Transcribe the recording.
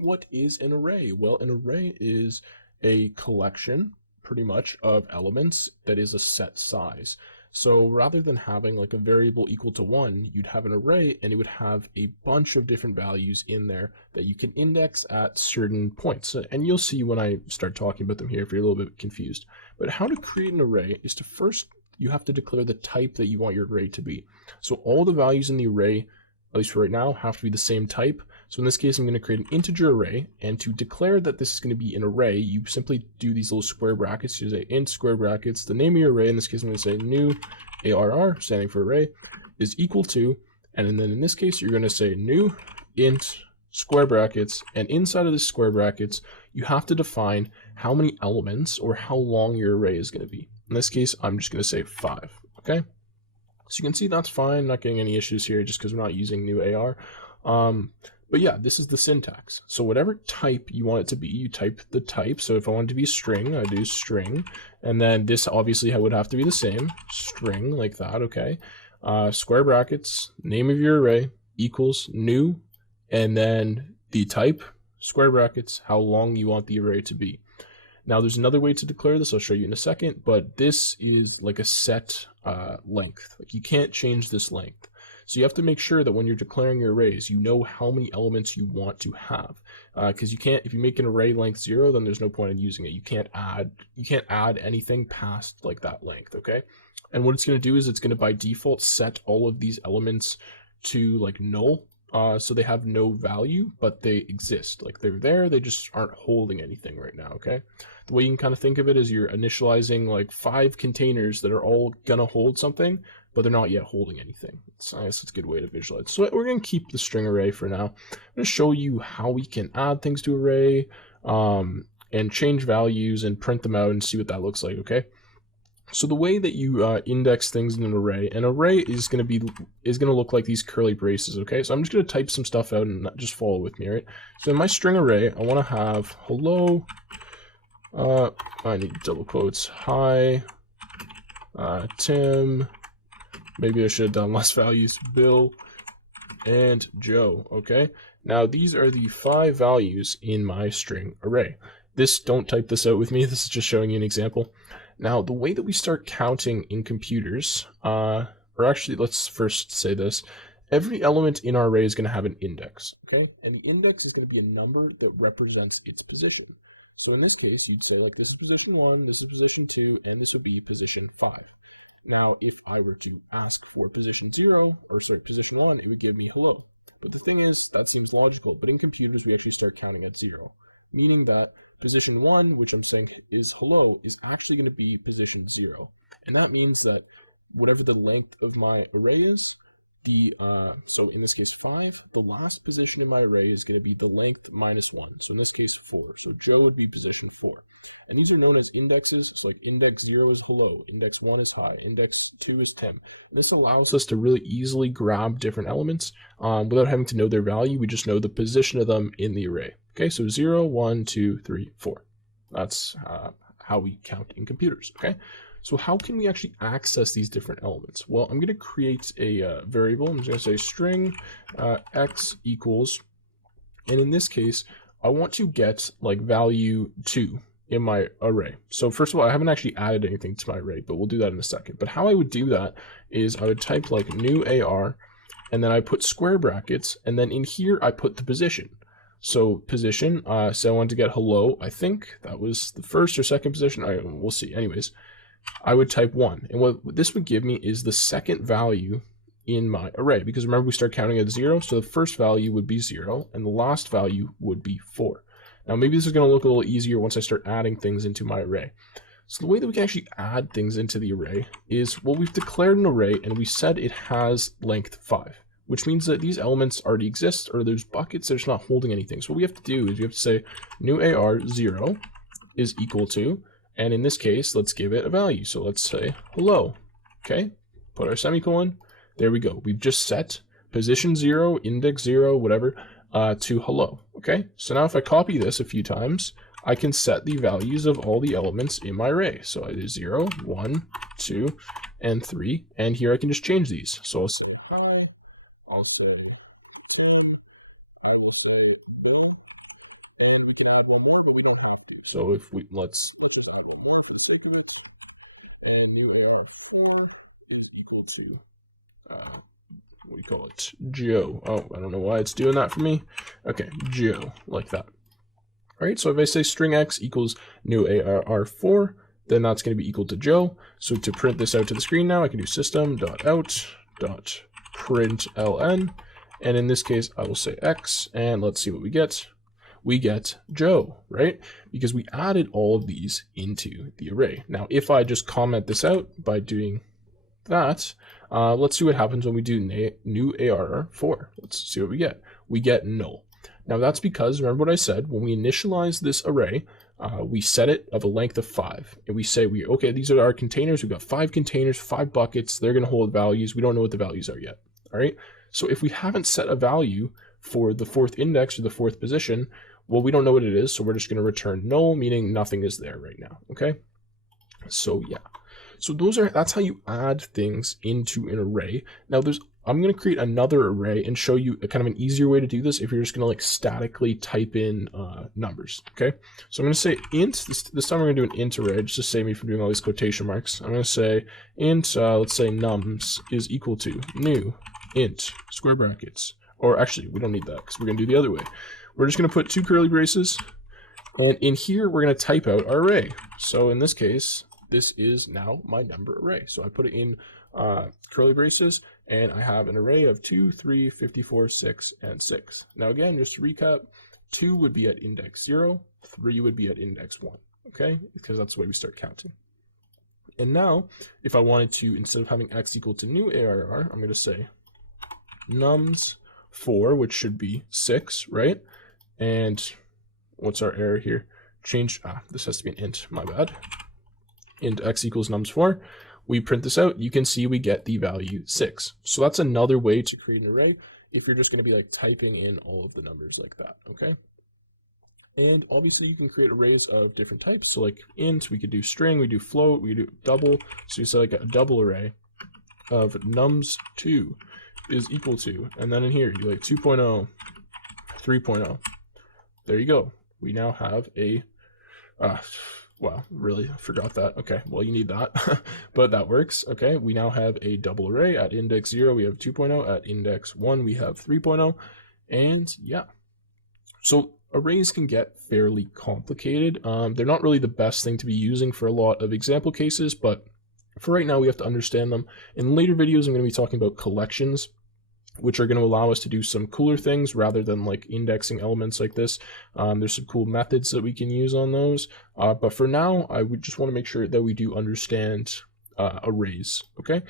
What is an array? Well, an array is a collection, pretty much, of elements that is a set size. So rather than having like a variable equal to 1, you'd have an array and it would have a bunch of different values in there that you can index at certain points. And you'll see when I start talking about them here if you're a little bit confused. But how to create an array is to first, you have to declare the type that you want your array to be. So all the values in the array, at least for right now, have to be the same type. So in this case, I'm going to create an integer array, and to declare that this is going to be an array, you simply do these little square brackets. You say int square brackets, the name of your array, in this case, I'm going to say new ARR, standing for array, is equal to, and then in this case, you're going to say new int square brackets, and inside of this square brackets, you have to define how many elements or how long your array is going to be. In this case, I'm just going to say 5, okay? So you can see that's fine, not getting any issues here just because we're not using new AR. But yeah, this is the syntax. So whatever type you want it to be, you type the type. So if I want it to be string, I do string. And then this obviously would have to be the same, string like that, okay? Square brackets, name of your array equals new, and then the type, square brackets, how long you want the array to be. Now there's another way to declare this, I'll show you in a second, but this is like a set length. Like you can't change this length. So you have to make sure that when you're declaring your arrays, you know how many elements you want to have. Because you can't, if you make an array length 0, then there's no point in using it. You can't add anything past like that length, okay? And what it's going to do is it's going to by default set all of these elements to like null. So they have no value, but they exist. Like they're there, they just aren't holding anything right now, okay? The way you can kind of think of it is you're initializing like 5 containers that are all gonna hold something, but they're not yet holding anything. I guess it's a good way to visualize. So we're gonna keep the string array for now. I'm gonna show you how we can add things to array, and change values and print them out and see what that looks like, okay? So the way that you index things in an array is going to look like these curly braces, okay? So I'm just going to type some stuff out and just follow with me, right? So in my string array, I want to have hello, I need double quotes, hi, Tim, maybe I should have done less values, Bill, and Joe, okay? Now these are the 5 values in my string array. Don't type this out with me, this is just showing you an example. Now, the way that we start counting in computers, or actually, let's first say this. Every element in our array is going to have an index, okay? And the index is going to be a number that represents its position. So in this case, you'd say, like, this is position 1, this is position 2, and this would be position 5. Now, if I were to ask for position 1, it would give me hello. But the thing is, that seems logical, but in computers, we actually start counting at 0, meaning that position 1, which I'm saying is hello, is actually going to be position 0. And that means that whatever the length of my array is, so in this case 5, the last position in my array is going to be the length minus 1. So in this case 4. So Joe would be position 4. And these are known as indexes. So like index 0 is hello, index 1 is hi, index 2 is Tim. And this allows us to really easily grab different elements without having to know their value. We just know the position of them in the array. Okay, so 0, 1, 2, 3, 4. That's how we count in computers, okay? So how can we actually access these different elements? Well, I'm going to create a variable. I'm just going to say string x equals, and in this case, I want to get like value 2 in my array. So first of all, I haven't actually added anything to my array, but we'll do that in a second. But how I would do that is I would type like new AR, and then I put square brackets, and then in here I put the position. So position, so I wanted to get hello. I think that was the first or second position. We'll see. Anyways, I would type 1. And what this would give me is the second value in my array. Because remember, we start counting at 0. So the first value would be 0, and the last value would be 4. Now, maybe this is going to look a little easier once I start adding things into my array. So the way that we can actually add things into the array is, well, we've declared an array, and we said it has length 5. Which means that these elements already exist, or there's buckets that are just not holding anything. So what we have to do is we have to say new AR 0 is equal to, and in this case, let's give it a value. So let's say hello, okay? Put our semicolon, there we go. We've just set position 0, index 0, whatever, to hello, okay? So now if I copy this a few times, I can set the values of all the elements in my array. So I do 0, 1, 2, and 3, and here I can just change these. So I'll say hi. I'll say Tim, I will say Lynn, and we can add one more, but we don't have to. So if we let's just add one more for the sake of it, and new AR4 is equal to what do you call it? Joe. Oh, I don't know why it's doing that for me. Okay, Joe, like that. All right, so if I say string x equals new AR4, then that's going to be equal to Joe. So to print this out to the screen now, I can do system.out.println, and in this case, I will say x, and let's see what we get. We get Joe, right? Because we added all of these into the array. Now, if I just comment this out by doing that, let's see what happens when we do new ARR4. Let's see what we get. We get null. Now that's because, remember what I said, when we initialize this array, we set it of a length of 5. And we say, okay, these are our containers. We've got 5 containers, 5 buckets. They're going to hold values. We don't know what the values are yet. All right. So if we haven't set a value for the 4th index or the 4th position, well, we don't know what it is. So we're just going to return null, meaning nothing is there right now. Okay. So yeah. So that's how you add things into an array. Now I'm going to create another array and show you a kind of an easier way to do this if you're just going to like statically type in numbers. Okay. So I'm going to say int, this time we're going to do an int array just to save me from doing all these quotation marks. I'm going to say int, let's say nums is equal to new int square brackets, or actually we don't need that because we're going to do the other way. We're just going to put 2 curly braces, and in here we're going to type out our array. So in this case, this is now my number array. So I put it in curly braces, and I have an array of 2, 3, 54, 6, and 6. Now again, just to recap, 2 would be at index 0, 3 would be at index 1, okay? Because that's the way we start counting. And now, if I wanted to, instead of having x equal to new ARR, I'm going to say nums4, which should be 6, right? And what's our error here? This has to be an int, my bad. Int x equals nums4. We print this out, you can see we get the value 6. So that's another way to create an array if you're just going to be like typing in all of the numbers like that, okay? And obviously you can create arrays of different types. So like int, we could do string, we do float, we do double. So you say like a double array of nums2 is equal to, and then in here you like 2.0, 3.0. There you go. We now have a wow, really? I forgot that. Okay, well, you need that, but that works. Okay, we now have a double array. At index 0, we have 2.0. At index 1, we have 3.0. And yeah, so arrays can get fairly complicated. They're not really the best thing to be using for a lot of example cases, but for right now, we have to understand them. In later videos, I'm going to be talking about collections, which are going to allow us to do some cooler things rather than like indexing elements like this. There's some cool methods that we can use on those. But for now, I would just want to make sure that we do understand arrays, okay?